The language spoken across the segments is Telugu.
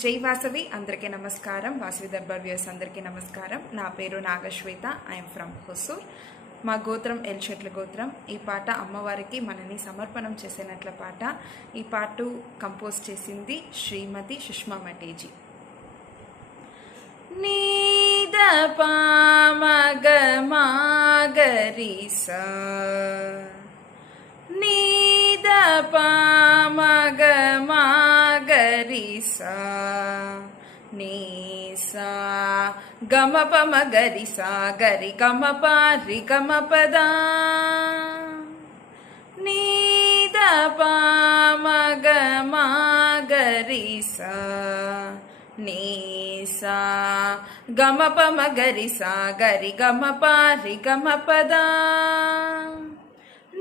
జై వాసవి అందరికీ నమస్కారం. వాసవి దర్బార్ వ్యూయర్స్ అందరికీ నమస్కారం. నా పేరు నాగశ్వేత. I'm from Hosur. మా గోత్రం ఎల్చెట్ల గోత్రం. ఈ పాట అమ్మవారికి మనని సమర్పణం చేసినట్ల పాట. ఈ పాట కంపోజ్ చేసింది శ్రీమతి సుష్మా మటేజీ. నీద పామగ మాగరిసా నీద పామగ మాగరిసా నీసా గమ పమ గరిసా గరి గమ పారి గమ పదా నీద పామగ మాగరిసా నీసా గమ పమ గరిసా గరి గమ పారి గమ పదా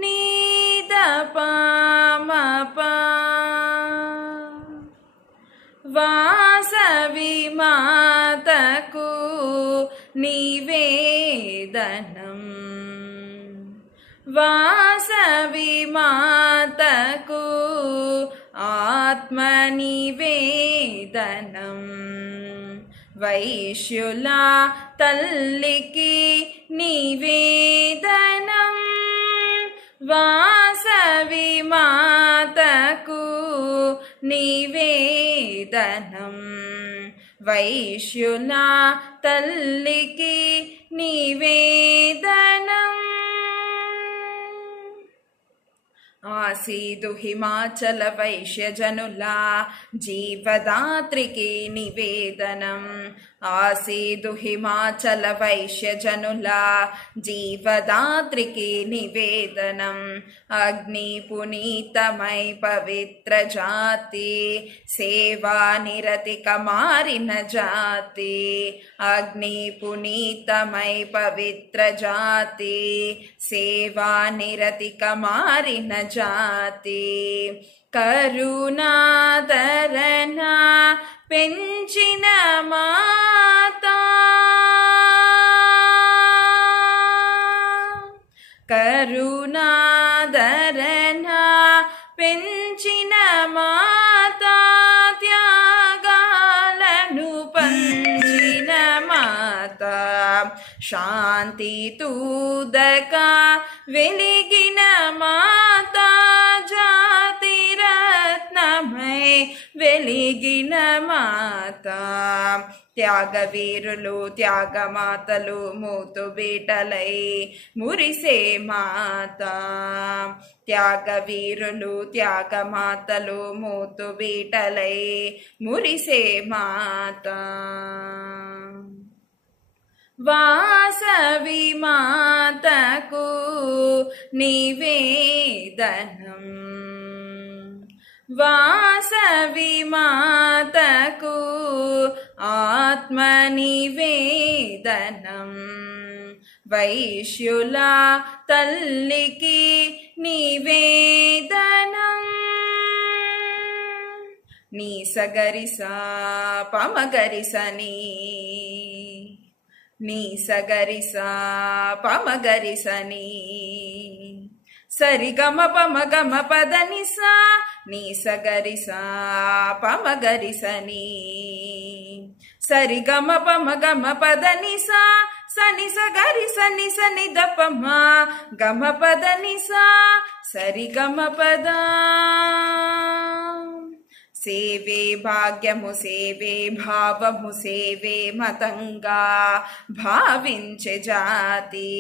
నీద పామ పా వాసవి మాతకు నివేదనం వాసవి మాతకు ఆత్మ నివేదనం వైశ్యుల తల్లికి నివేదనం వాసవి మాతకు నివేదనం వైశ్యుల తల్లికి నివేదనం ఆసీదు హిమాచల వైశ్యజనుల జీవదాత్రికి నివేదనం ఆసీదు హిమాచల వైశ్యజనుల జీవదాత్రికి నివేదనం అగ్ని పునీతమై పవిత్ర జాతి సేవా నిరతిక మారిన జాతి అగ్ని పునీతమై పవిత్ర జాతి సేవా నిరతిక మారిన జాతి కరుణాదరణ పెంచిన మాత కరుణాదరణ పెంచిన మాత త్యాగాలను పంచిన మాత శాంతి తూదక వెలిగిన మాత జాతి రత్నమై వెలిగిన మాత త్యాగవీరులు త్యాగమాతలు మూతు బీటలై మురిసే మాత త్యాగవీరులు త్యాగమాతలు మూతు బీటలై మురిసే మాత వాసవి మాతకు నివేదనం వాసవి మాతకు ఆత్మ నివేదనం వైశ్యుల తల్లికి నివేదనం నీ సగరిసా పమగరిసని నీ సగరిసా పమగరిసని సరి గమ పమ గమ పదనిసా నీ సగరిసా పమగరిసని సరి గమ పమ గమ పదనిసా సని సగరి సని సని దపమ గమ పదనిసా సరి గమ పదా సేవే భాగ్యము సేవే భావము సేవే మతంగా భావించే జాతి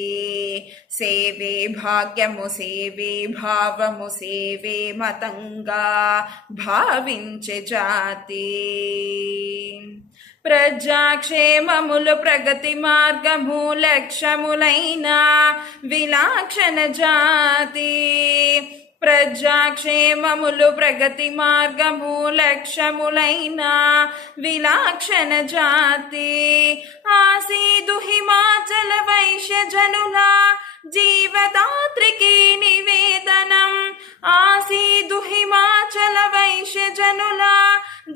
సేవే భాగ్యము సేవే భావము సేవే మతంగా భావించే జాతి ప్రజాక్షేమములు ప్రగతి మార్గము లక్ష్యములైన విలాక్షణ జాతి ప్రజాక్షేమములు ప్రగతి మార్గము లక్ష్యములైన విలాక్షణ జాతి ఆసీదు హిమాచల వైశ్యజనుల జీవదాత్రికి నివేదనం ఆసీదు హిమాచల వైశ్యజనుల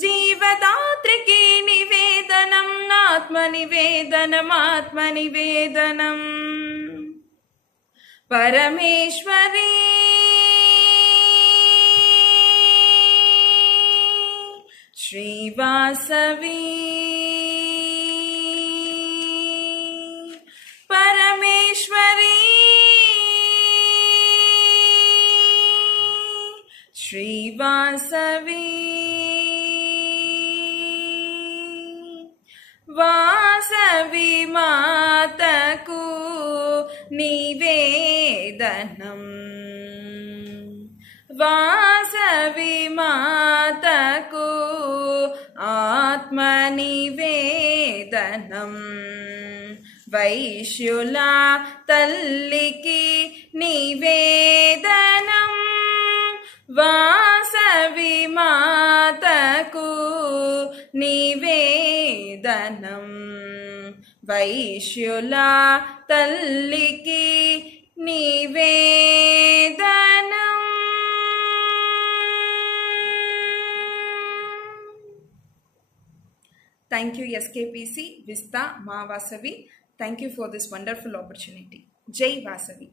జీవదాత్రికి నివేదనం ఆత్మ నివేదనం ఆత్మ నివేదనం పరమేశ్వరీ శ్రీవాసవి పరమేశ్వరి శ్రీవాసవి వాసవి మాతకు నివేదనం వాసవి మాతకు ఆత్మ నివేదనం వైశ్యుల తల్లికి నివేదనం వాసవి మాతకు నివేదనం వైశ్యుల తల్లికి నివేదనం. Thank you SKPC, Vista, Ma Vasavi. Thank you for this wonderful opportunity. Jai Vasavi.